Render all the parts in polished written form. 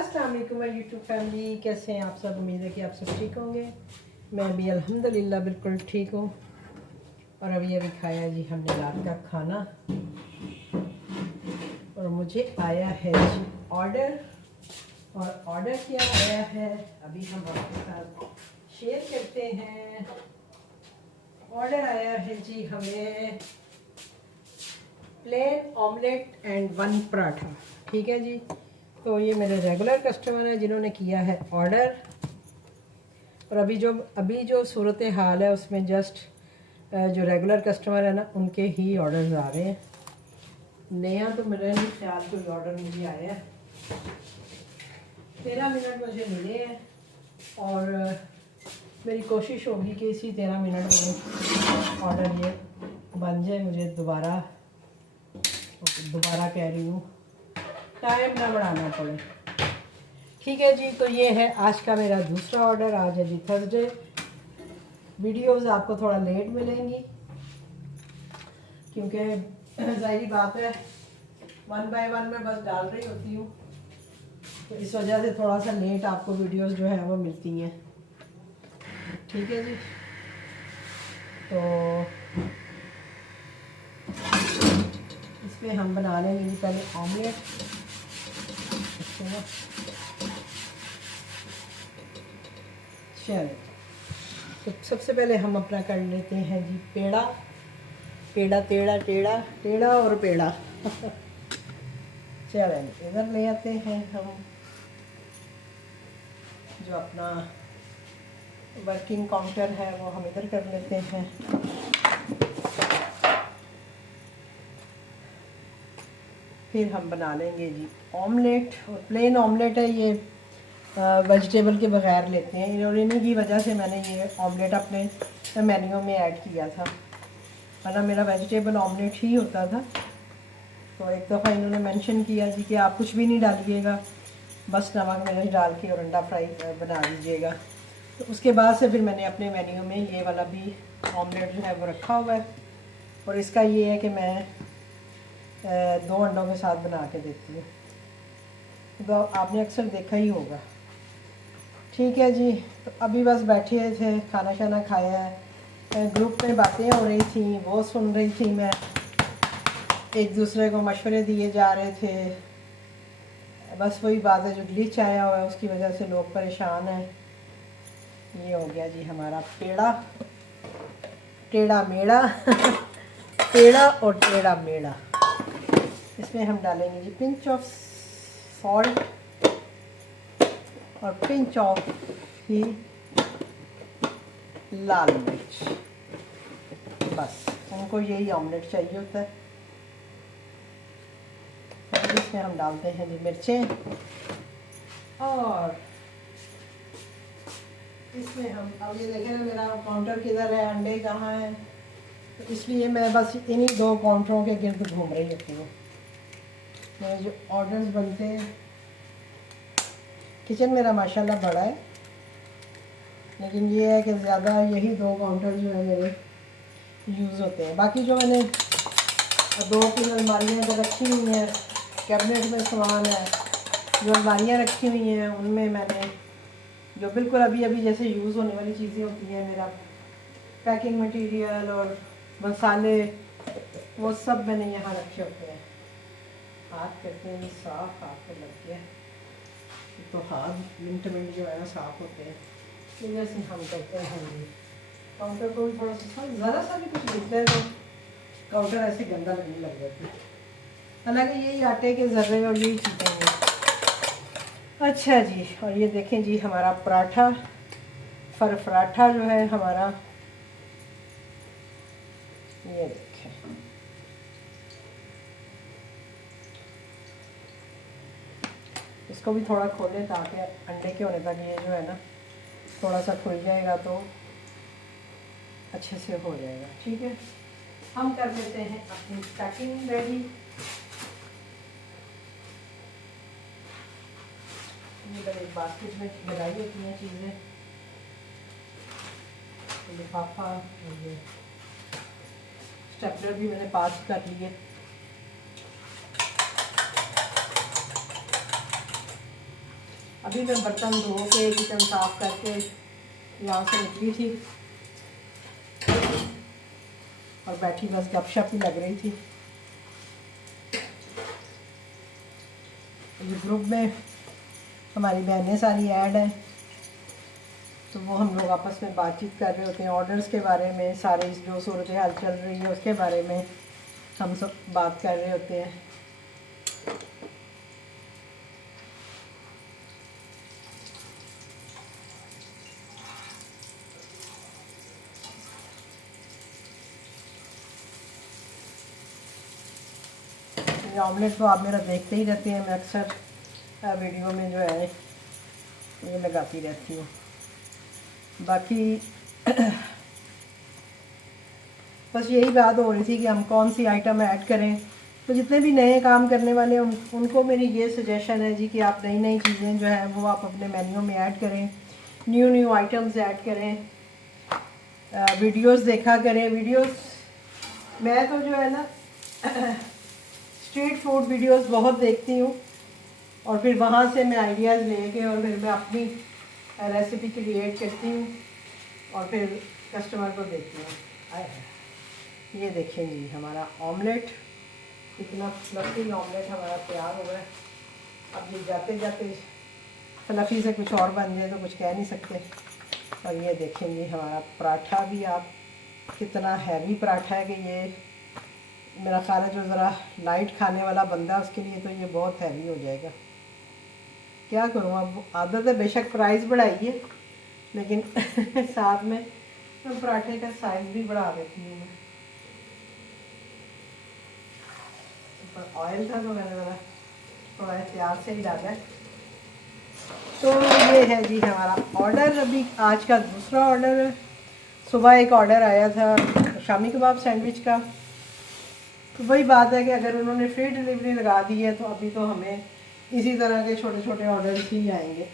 अस्सलाम वालेकुम my YouTube family, कैसे हैं आप सब। उम्मीद है कि आप सब ठीक होंगे। मैं भी अल्हम्दुलिल्लाह बिल्कुल ठीक हूँ। और अभी खाया जी हमने रात का खाना और मुझे आया है जी ऑर्डर। और ऑर्डर क्या आया है अभी हम आपके साथ शेयर करते हैं। ऑर्डर आया है जी हमें प्लेन ऑमलेट एंड 1 पराठा। ठीक है जी। तो ये मेरे रेगुलर कस्टमर हैं जिन्होंने किया है ऑर्डर। और अभी जो सूरत हाल है उसमें जस्ट जो रेगुलर कस्टमर है ना उनके ही ऑर्डर्स आ रहे हैं। नया तो मेरे नहीं ख्याल कोई ऑर्डर मुझे आया है। 13 मिनट मुझे मिले हैं और मेरी कोशिश होगी कि इसी 13 मिनट में ऑर्डर ये बन जाए। मुझे दोबारा कह रही हूँ टाइम ना बढ़ाना पड़े। ठीक है जी। तो ये है आज का मेरा दूसरा ऑर्डर। आज है जी थर्सडे। वीडियोस आपको थोड़ा लेट मिलेंगी क्योंकि जाहिर बात है 1 बाय 1 में बस डाल रही होती हूँ, तो इस वजह से थोड़ा सा लेट आपको वीडियोस जो है वो मिलती हैं। ठीक है जी। तो इसमें हम बना लेंगे जी पहले ऑमलेट। चलो तो सबसे पहले हम अपना कर लेते हैं जी पेड़ा टेढ़ा टेढ़ा टेढ़ा और पेड़ा। चलें इधर ले आते हैं हम जो अपना वर्किंग काउंटर है वो हम इधर कर लेते हैं। फिर हम बना लेंगे जी ऑमलेट। और प्लेन ऑमलेट है ये, वेजिटेबल के बगैर लेते हैं और इन्हीं की वजह से मैंने ये ऑमलेट अपने मेन्यू में ऐड किया था, वरना मेरा वेजिटेबल ऑमलेट ही होता था। तो एक दफ़ा इन्होंने मेंशन किया जी कि आप कुछ भी नहीं डालिएगा, बस नमक मिर्च डाल के और अंडा फ्राई बना दीजिएगा। तो उसके बाद से फिर मैंने अपने मेन्यू में ये वाला भी ऑमलेट जो है वो रखा हुआ है। और इसका ये है कि मैं 2 अंडों के साथ बना के देती हूँ, तो आपने अक्सर देखा ही होगा। ठीक है जी। तो अभी बस बैठे थे, खाना शाना खाया है, ग्रुप में बातें हो रही थी, वो सुन रही थी मैं, एक दूसरे को मशवरे दिए जा रहे थे। बस वही बात है, जो ग्लिच आया हुआ है उसकी वजह से लोग परेशान हैं। ये हो गया जी हमारा पेड़ा टेढ़ा मेढ़ा पेड़ा और टेढ़ा मेढ़ा। इसमें हम डालेंगे जी पिंच ऑफ सॉल्ट और पिंच ऑफ ही लाल मिर्च। बस उनको यही ऑमलेट चाहिए होता है। और इसमें हम डालते हैं जी मिर्चें और इसमें हम अब ये देखें ना मेरा काउंटर किधर है, अंडे कहाँ हैं, तो इसलिए मैं बस इन्हीं 2 काउंटरों के गिर्द घूम रही होती हूँ। मेरे जो ऑर्डर्स बनते हैं, किचन मेरा माशाल्लाह बड़ा है, लेकिन ये है कि ज़्यादा यही 2 काउंटर जो है मेरे यूज़ होते हैं। बाकी जो मैंने 2-3 अलमारियाँ जो रखी हुई हैं, कैबिनेट में सामान है, जो अलमारियाँ रखी हुई हैं उनमें मैंने जो बिल्कुल अभी जैसे यूज़ होने वाली चीज़ें होती हैं, मेरा पैकिंग मटेरियल और मसाले, वो सब मैंने यहाँ रखे होते हैं। हाथ करते हैं साफ, हाथ पे लग गया तो हाथ मिनट जो है ना साफ होते हैं। तो जैसे हम करते हैं जी काउंटर को भी थोड़ा सा ज़रा सा भी कुछ निकले तो काउंटर ऐसे गंदा लगने लग जाती है। हालांकि यही आटे के ज़र्रे और यही चीज़ें हैं। अच्छा जी। और ये देखें जी हमारा पराठा फरफराठा जो है हमारा, ये देखें इसको भी थोड़ा खोलें ताकि अंडे के होने तक ये जो है ना थोड़ा सा खुल जाएगा तो अच्छे से हो जाएगा। ठीक है। हम कर लेते हैं अपनी पैकिंग रेडी। ये मैंने एक बास्केट में लगाई होती हैं चीज़ें, लिफाफा और ये स्टेपलर भी मैंने पास कर लिए। अभी मैं बर्तन धो के किचन साफ करके यहाँ से निकली थी और बैठी बस गपशप ही लग रही थी। ये ग्रुप में हमारी बहनें सारी ऐड हैं, तो वो हम लोग आपस में बातचीत कर रहे होते हैं, ऑर्डर्स के बारे में, सारे जो सूरत हाल चल रही है उसके बारे में हम सब बात कर रहे होते हैं। ये ऑमलेट तो आप मेरा देखते ही रहते हैं, मैं अक्सर वीडियो में जो है ये लगाती रहती हूँ। बाकी बस यही बात हो रही थी कि हम कौन सी आइटम ऐड करें। तो जितने भी नए काम करने वाले हैं उनको मेरी ये सजेशन है जी कि आप नई नई चीज़ें जो हैं वो आप अपने मेन्यू में ऐड करें, न्यू आइटम्स ऐड करें, वीडियोस देखा करें। वीडियोस मैं तो जो है ना स्ट्रीट फूड वीडियोस बहुत देखती हूँ और फिर वहाँ से मैं आइडियाज़ लेके और फिर मैं अपनी रेसिपी क्रिएट करती हूँ और फिर कस्टमर को देती हूँ। ये देखिए जी हमारा ऑमलेट, इतना फ्लफी ऑमलेट हमारा तैयार हो गया है। अब ये जाते जाते फ्लफी से कुछ और बन जाए तो कुछ कह नहीं सकते। और ये देखेंगे हमारा पराठा भी, आप कितना हैवी पराठा है कि ये मेरा ख्याल है जो ज़रा लाइट खाने वाला बंदा है उसके लिए तो ये बहुत हैवी हो जाएगा। क्या करूँ, अब आदत है बेशक प्राइस बढ़ाई है लेकिन साथ में तो पराठे का साइज़ भी बढ़ा देती हूँ मैं। पर ऑयल था तो मैंने ज़रा थोड़ा एहतियात से ही डाला है। तो ये है जी हमारा ऑर्डर, अभी आज का दूसरा ऑर्डर है। सुबह एक ऑर्डर आया था शामी कबाब सैंडविच का, तो वही बात है कि अगर उन्होंने फ्री डिलीवरी लगा दी है तो अभी तो हमें इसी तरह के छोटे छोटे ऑर्डर ही आएंगे।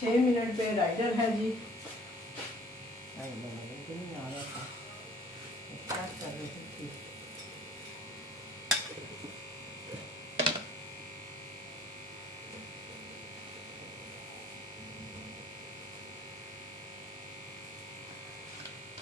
छः मिनट पे राइडर है जी। नहीं आ रहा था, स्टार्ट कर रही थी।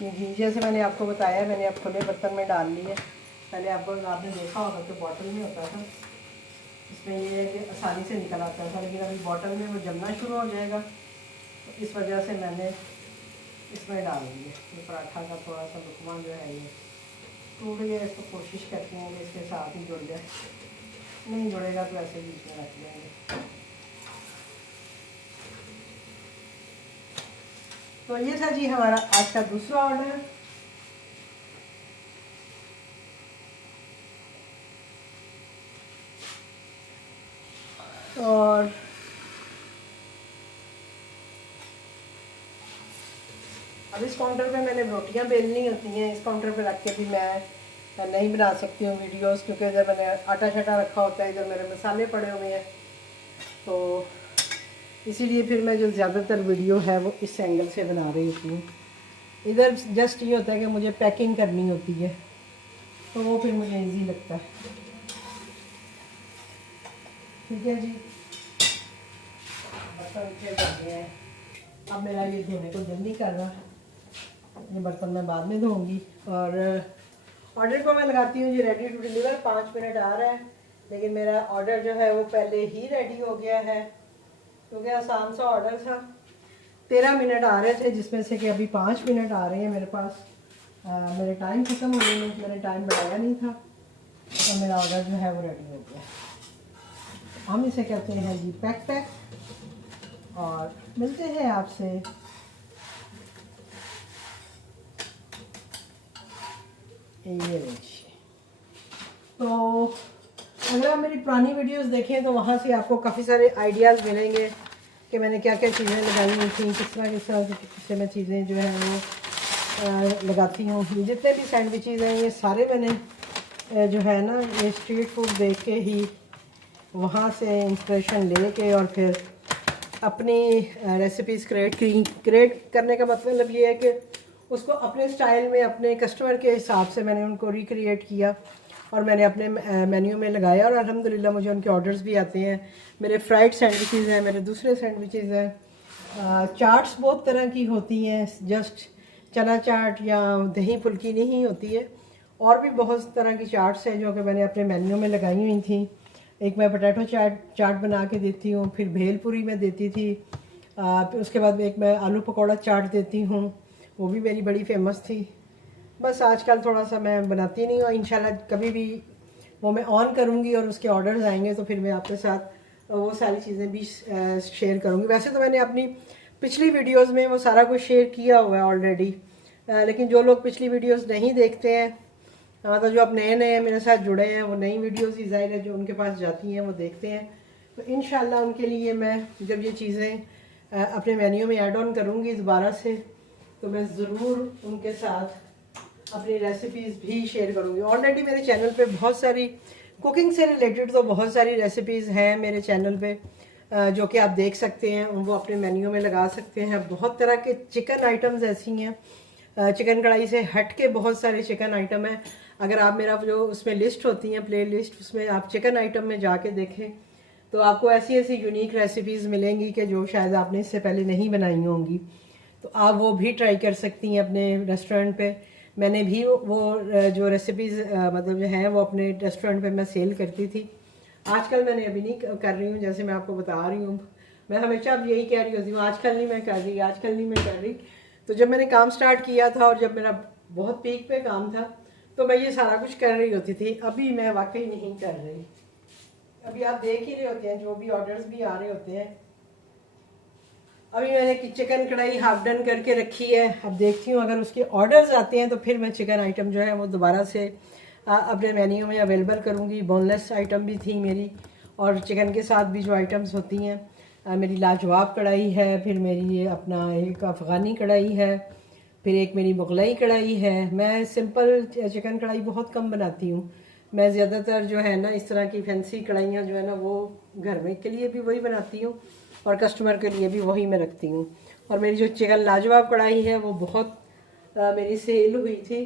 ये घी जैसे मैंने आपको बताया, मैंने अब खुले बर्तन में डाल ली है। पहले आपने देखा होगा कि बॉटल में होता था, इसमें ये है कि आसानी से निकल आता था, लेकिन अभी बॉटल में वो जमना शुरू हो जाएगा तो इस वजह से मैंने इसमें डाल दी है। ये पराठा का थोड़ा सा लुकमा जो है ये टूट गया, इसको कोशिश करते हैं कि इसके साथ ही जुड़ जाए, नहीं जुड़ेगा तो ऐसे ही बीच में रख देंगे। तो ये था जी हमारा आज का दूसरा ऑर्डर। और अब इस काउंटर पे मैंने रोटियां बेलनी होती हैं, इस काउंटर पे रख के भी मैं नहीं बना सकती हूँ वीडियोस, क्योंकि इधर मैंने आटा शटा रखा होता है, इधर मेरे मसाले पड़े हुए हैं, तो इसीलिए फिर मैं जो ज़्यादातर वीडियो है वो इस एंगल से बना रही होती हूँ। इधर जस्ट ये होता है कि मुझे पैकिंग करनी होती है तो वो फिर मुझे इजी लगता है। ठीक है जी, बर्तन फिर बन गए हैं। अब मेरा ये धोने को दिल नहीं कर रहा, ये बर्तन मैं बाद में धोऊंगी। और ऑर्डर को मैं लगाती हूँ जी रेडी टू डिलीवर, 5 मिनट आ रहा है, लेकिन मेरा ऑर्डर जो है वो पहले ही रेडी हो गया है, क्योंकि आसान सा ऑर्डर था। 13 मिनट आ रहे थे जिसमें से कि अभी 5 मिनट आ रहे हैं मेरे पास। मेरे टाइम ख़त्म हो गए, मैंने टाइम बढ़ाया नहीं था, तो मेरा ऑर्डर जो है वो रेडी हो गया। हम इसे कहते हैं जी पैक। और मिलते हैं आपसे ये देखिए। तो अगर आप मेरी पुरानी वीडियोस देखें तो वहाँ से आपको काफ़ी सारे आइडियाज़ मिलेंगे कि मैंने क्या क्या चीज़ें लगाई हुई थी, किस तरह से मैं चीज़ें जो है वो लगाती हूँ। जितने भी सैंडविचेज़ हैं ये सारे मैंने जो है ना, ये स्ट्रीट फूड देख के ही वहाँ से इंस्पिरेशन लेके और फिर अपनी रेसिपीज़ क्रिएट करने का मतलब ये है कि उसको अपने स्टाइल में, अपने कस्टमर के हिसाब से मैंने उनको रिक्रिएट किया और मैंने अपने मेन्यू में लगाया और अल्हम्दुलिल्लाह मुझे उनके ऑर्डर्स भी आते हैं। मेरे फ्राइड सैंडविचेज़ हैं, मेरे दूसरे सैंडविचेज़ हैं। चाट्स बहुत तरह की होती हैं, जस्ट चना चाट या दही फुल्की नहीं होती है, और भी बहुत तरह की चाट्स हैं जो कि मैंने अपने मेन्यू में लगाई हुई थी। एक मैं पोटैटो चाट बना के देती हूँ, फिर भेलपुरी में देती थी, फिर उसके बाद एक मैं आलू पकौड़ा चाट देती हूँ, वो भी मेरी बड़ी फेमस थी। बस आजकल थोड़ा सा मैं बनाती नहीं हूँ, इंशाल्लाह कभी भी वो मैं ऑन करूँगी और उसके ऑर्डर्स आएंगे तो फिर मैं आपके साथ वो सारी चीज़ें भी शेयर करूँगी। वैसे तो मैंने अपनी पिछली वीडियोस में वो सारा कुछ शेयर किया हुआ है ऑलरेडी, लेकिन जो लोग पिछली वीडियोस नहीं देखते हैं, मतलब जो अब नए नए मेरे साथ जुड़े हैं, वो नई वीडियोस ही ज़ाहिर है जो उनके पास जाती हैं वो देखते हैं। तो इंशाल्लाह उनके लिए मैं जब ये चीज़ें अपने मेन्यू में ऐड ऑन करूँगी दोबारा से, तो मैं ज़रूर उनके साथ अपनी रेसिपीज़ भी शेयर करूँगी। ऑलरेडी मेरे चैनल पे बहुत सारी कुकिंग से रिलेटेड तो बहुत सारी रेसिपीज़ हैं मेरे चैनल पे, जो कि आप देख सकते हैं, वो अपने मेन्यू में लगा सकते हैं। बहुत तरह के चिकन आइटम्स ऐसी हैं, चिकन कढ़ाई से हट के बहुत सारे चिकन आइटम हैं। अगर आप मेरा जो उसमें लिस्ट होती हैं, प्ले लिस्ट, उसमें आप चिकन आइटम में जाके देखें तो आपको ऐसी ऐसी यूनिक रेसिपीज़ मिलेंगी कि जो शायद आपने इससे पहले नहीं बनाई होंगी, तो आप वो भी ट्राई कर सकती हैं अपने रेस्टोरेंट पे। मैंने भी वो जो रेसिपीज़ मतलब जो है वो अपने रेस्टोरेंट पे मैं सेल करती थी। आजकल मैंने अभी नहीं कर रही हूँ, जैसे मैं आपको बता रही हूँ, मैं हमेशा अब यही कह रही होती हूँ, आजकल नहीं मैं कर रही, आजकल नहीं मैं कर रही। तो जब मैंने काम स्टार्ट किया था और जब मेरा बहुत पीक पे काम था तो मैं ये सारा कुछ कर रही होती थी। अभी मैं वाकई नहीं कर रही। अभी आप देख ही रहे होते हैं जो भी ऑर्डर्स भी आ रहे होते हैं। अभी मैंने चिकन कढ़ाई हाफ डन करके रखी है, अब देखती हूँ अगर उसके ऑर्डर्स आते हैं तो फिर मैं चिकन आइटम जो है वो दोबारा से अपने मेन्यू में अवेलेबल करूँगी। बोनलेस आइटम भी थी मेरी, और चिकन के साथ भी जो आइटम्स होती हैं, मेरी लाजवाब कढ़ाई है, फिर मेरी ये अपना एक अफ़गानी कढ़ाई है, फिर एक मेरी मुगलई कढ़ाई है। मैं सिंपल चिकन कढ़ाई बहुत कम बनाती हूँ। मैं ज़्यादातर जो है ना इस तरह की फैंसी कढ़ाइयाँ जो है ना वो घर में के लिए भी वही बनाती हूँ और कस्टमर के लिए भी वही मैं रखती हूँ। और मेरी जो चिकन लाजवाब कढ़ाई है वो बहुत मेरी सेल हुई थी,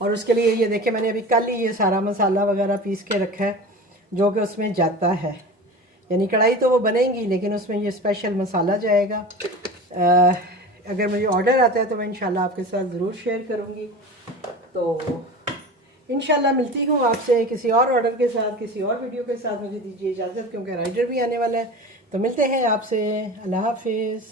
और उसके लिए ये देखें मैंने अभी कल ही ये सारा मसाला वगैरह पीस के रखा है जो कि उसमें जाता है। यानी कढ़ाई तो वो बनेगी लेकिन उसमें ये स्पेशल मसाला जाएगा। अगर मुझे ऑर्डर आता है तो मैं इंशाल्लाह आपके साथ ज़रूर शेयर करूँगी। तो इंशाल्लाह मिलती हूँ आपसे किसी और ऑर्डर के साथ, किसी और वीडियो के साथ। मुझे दीजिए इजाज़त क्योंकि राइडर भी आने वाला है। तो मिलते हैं आपसे। अल्लाह हाफिज़।